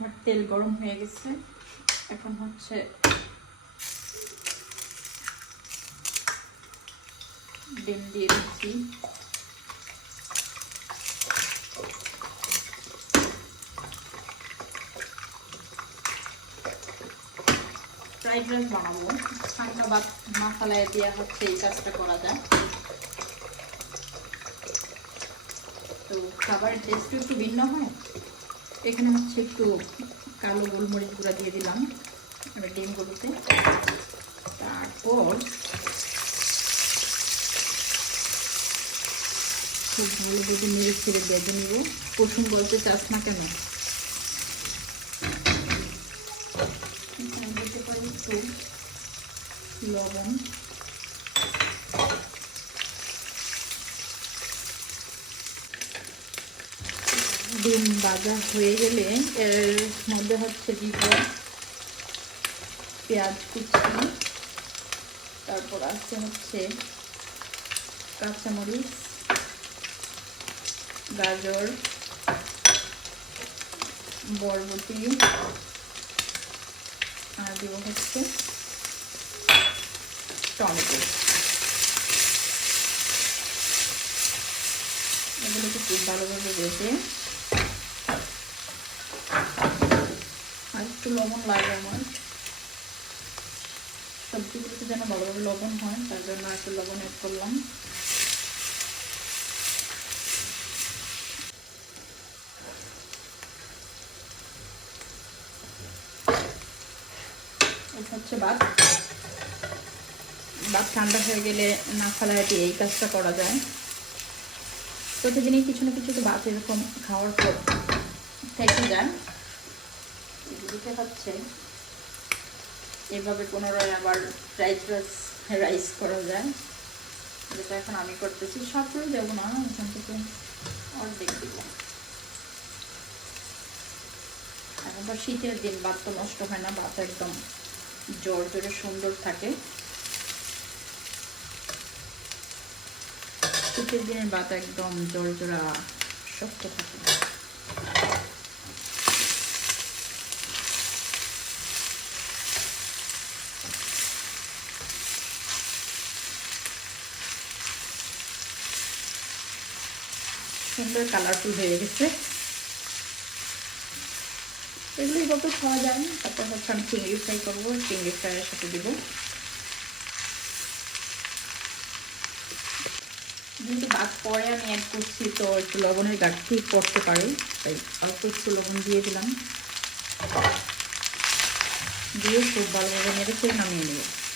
আমার তেল গরম হয়ে গেছে। এখন হচ্ছে ডিম দিয়ে দিচ্ছি। ফ্রাইড রাইস বানাবো। ঠান্ডা ভাত মশলায় দিয়ে হচ্ছে এই কাজটা করা যায়। তো খাবারের টেস্টও একটু ভিন্ন হয়। এখানে হচ্ছে একটু কালো গোলমরিচ গুঁড়া দিয়ে দিলাম, এবার ডিমগুলোতে তারপর খুব ভালোভাবে নেড়ে ছেড়ে বেঁধে নিব। কুসুম বলতে চাস না কেন? দিতে পারি একটু লবণ। ডিম ভাজা হয়ে গেলে এর মধ্যে হচ্ছে দিব পেঁয়াজ কুচি, তারপর আছে হচ্ছে কাঁচামরিচ, গাজর, বরবটি, আর দিব হচ্ছে টমেটো। এগুলোকে খুব ভালোভাবে বেঁচে আর একটু লবণ লাগে আমার। সবজিগুলোতে যেন ভালোভাবে লবণ হয়, তার জন্য একটু লবণ অ্যাড করলাম। হচ্ছে ভাত। ভাত ঠান্ডা হয়ে গেলে না ফালায় এই কাজটা করা যায়। প্রতিদিনই কিছু না কিছু তো ভাত এরকম খাওয়ার পর থেকে যায়। এগুলোকে হচ্ছে। এভাবে পুনরায় আবার ফ্রাইড রাইস রাইস করা যায়। যেটা এখন আমি করতেছি। সবগুলো দেবো না, এখান থেকে অর্ধেক দিব। এখন তো শীতের দিন, ভাত তো নষ্ট হয় না, ভাত একদম জোর জোরে সুন্দর থাকে। শীতের দিনের ভাত একদম জোর জোড়া শক্ত থাকে। সুন্দর কালারফুল হয়ে গেছে। এগুলো এইভাবে খাওয়া যায় না, তারপর হচ্ছে আমি চিংড়ি ফ্রাই করব, চিংড়ি ফ্রাইয়ের সাথে দেবো। যেহেতু ভাত পরে আমি অ্যাড করছি, তো একটু লবণের ঘাটতি পড়তে পারে, তাই অল্প একটু লবণ দিয়ে দিলাম। দিয়ে খুব ভালোভাবে খেয়ে নামিয়ে নেব।